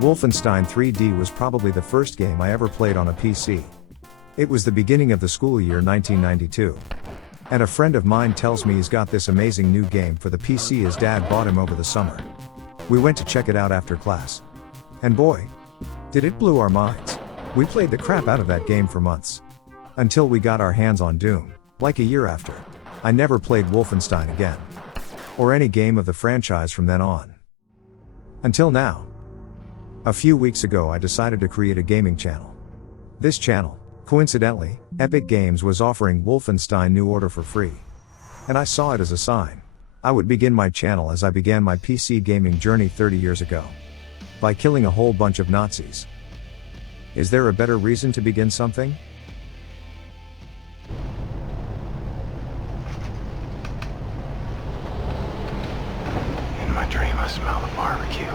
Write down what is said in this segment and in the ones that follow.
Wolfenstein 3D was probably the first game I ever played on a PC. It was the beginning of the school year 1992. And a friend of mine tells me he's got this amazing new game for the PC his dad bought him over the summer. We went to check it out after class. And boy, did it blow our minds. We played the crap out of that game for months. Until we got our hands on Doom, like a year after. I never played Wolfenstein again. Or any game of the franchise from then on. Until now. A few weeks ago I decided to create a gaming channel. This channel, coincidentally, Epic Games was offering Wolfenstein New Order for free. And I saw it as a sign. I would begin my channel as I began my PC gaming journey 30 years ago. By killing a whole bunch of Nazis. Is there a better reason to begin something? In my dream I smell the barbecue.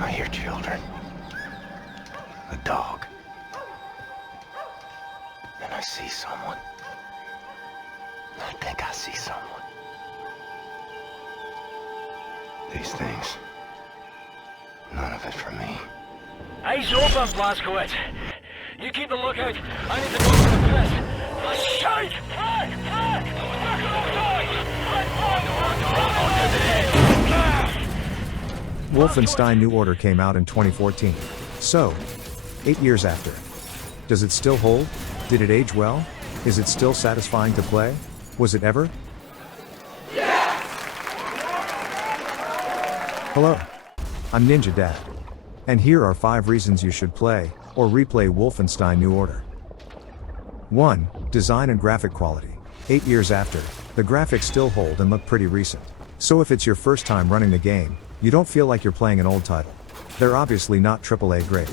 I hear children. A dog. And I see someone. I think I see someone. These things. None of it for me. Eyes open, Blazkowicz. You keep the lookout. I need to go to the pit. Shite! Wolfenstein New Order came out in 2014. So, 8 years after. Does it still hold? Did it age well? Is it still satisfying to play? Was it ever? Hello. I'm Ninja Dad. And here are 5 reasons you should play, or replay Wolfenstein New Order. 1. Design and graphic quality. 8 years after, the graphics still hold and look pretty recent. So if it's your first time running the game, you don't feel like you're playing an old title. They're obviously not AAA grade.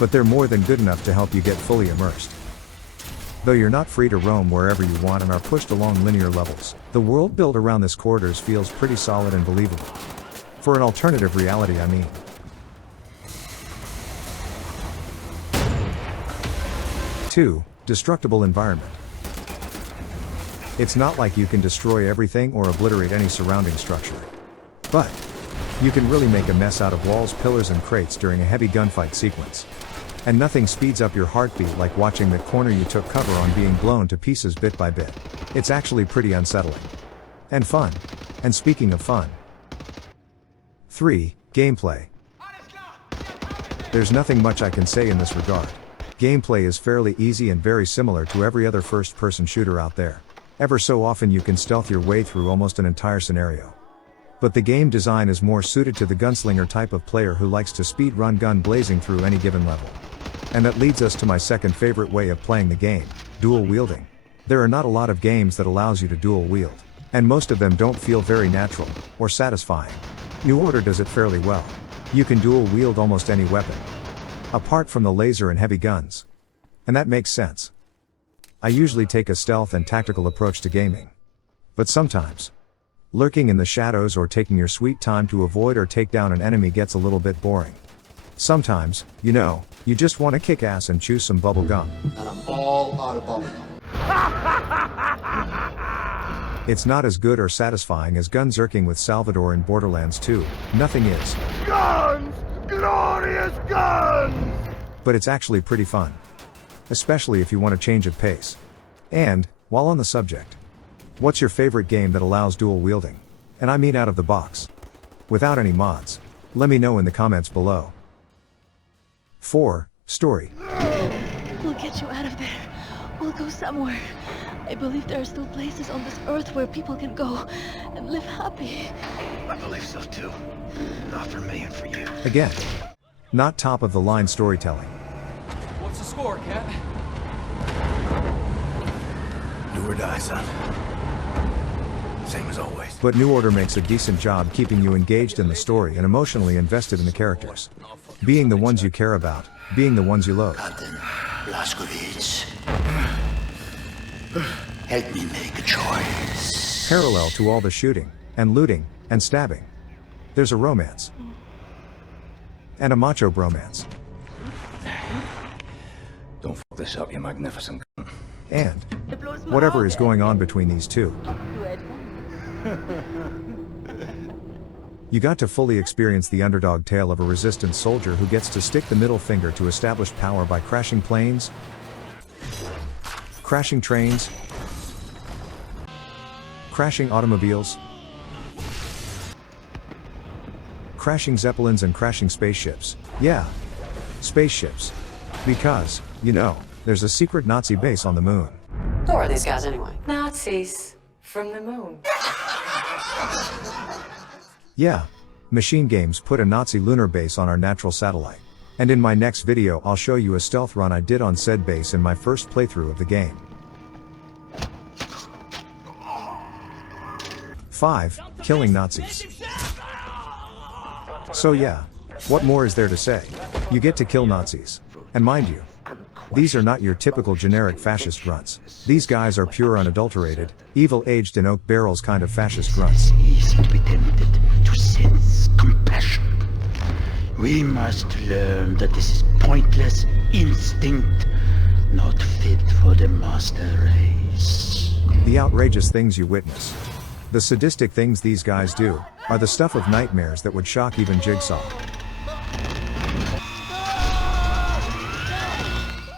But they're more than good enough to help you get fully immersed. Though you're not free to roam wherever you want and are pushed along linear levels, the world built around this corridors feels pretty solid and believable. For an alternative reality, I mean. 2. Destructible environment. It's not like you can destroy everything or obliterate any surrounding structure. But you can really make a mess out of walls, pillars and crates during a heavy gunfight sequence. And nothing speeds up your heartbeat like watching the corner you took cover on being blown to pieces bit by bit. It's actually pretty unsettling. And fun. And speaking of fun. 3. Gameplay. There's nothing much I can say in this regard. Gameplay is fairly easy and very similar to every other first-person shooter out there. Ever so often you can stealth your way through almost an entire scenario. But the game design is more suited to the gunslinger type of player who likes to speed run gun blazing through any given level. And that leads us to my second favorite way of playing the game, dual wielding. There are not a lot of games that allows you to dual wield. And most of them don't feel very natural, or satisfying. New Order does it fairly well. You can dual wield almost any weapon. Apart from the laser and heavy guns. And that makes sense. I usually take a stealth and tactical approach to gaming. But sometimes, lurking in the shadows or taking your sweet time to avoid or take down an enemy gets a little bit boring. Sometimes, you just want to kick ass and chew some bubble gum. And I'm all out of bubble gum. It's not as good or satisfying as gun zerking with Salvador in Borderlands 2, nothing is. Guns! Glorious guns! But it's actually pretty fun. Especially if you want a change of pace. And, while on the subject, what's your favorite game that allows dual wielding? And I mean out of the box. Without any mods. Let me know in the comments below. 4. Story. We'll get you out of there. We'll go somewhere. I believe there are still places on this earth where people can go and live happy. I believe so too. Not for me and for you. Again, not top of the line storytelling. What's the score, Cat? Do or die, son. Same as always. But New Order makes a decent job keeping you engaged in the story and emotionally invested in the characters. Being the ones you care about, being the ones you love. Captain Blazkowicz. Help me make a choice. Parallel to all the shooting, and looting, and stabbing. There's a romance. And a macho bromance. Don't fuck this up, you magnificent. And whatever is going on between these two. You got to fully experience the underdog tale of a resistance soldier who gets to stick the middle finger to establish power by crashing planes, crashing trains, crashing automobiles, crashing zeppelins and crashing spaceships. Yeah, spaceships. Because, you know, there's a secret Nazi base on the moon. Who are these guys anyway? Nazis from the moon. Yeah, Machinegames put a Nazi lunar base on our natural satellite. And in my next video I'll show you a stealth run I did on said base in my first playthrough of the game. 5. Killing Nazis. So yeah, what more is there to say? You get to kill Nazis. And mind you, these are not your typical generic fascist grunts. These guys are pure unadulterated, evil aged in oak barrels kind of fascist grunts. Easy to be tempted to sense compassion. We must learn that this is pointless instinct, not fit for the master race. The outrageous things you witness, the sadistic things these guys do, are the stuff of nightmares that would shock even Jigsaw.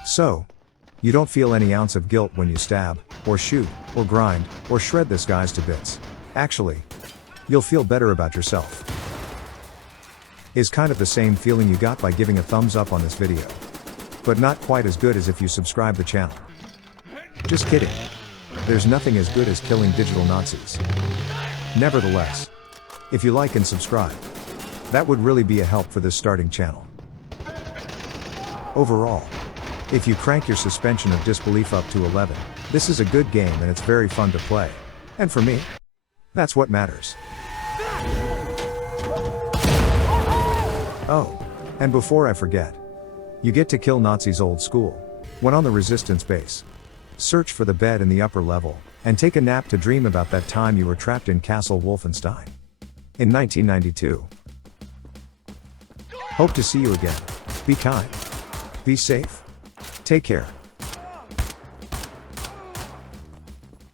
So, you don't feel any ounce of guilt when you stab, or shoot, or grind, or shred this guys to bits. Actually, you'll feel better about yourself. Is kind of the same feeling you got by giving a thumbs up on this video. But not quite as good as if you subscribe the channel. Just kidding. There's nothing as good as killing digital Nazis. Nevertheless, if you like and subscribe, that would really be a help for this starting channel. Overall, if you crank your suspension of disbelief up to 11, this is a good game and it's very fun to play. And for me, that's what matters. Oh, and before I forget, you get to kill Nazis old school. When on the resistance base, search for the bed in the upper level, and take a nap to dream about that time you were trapped in Castle Wolfenstein in 1992. Hope to see you again. Be kind. Be safe. Take care.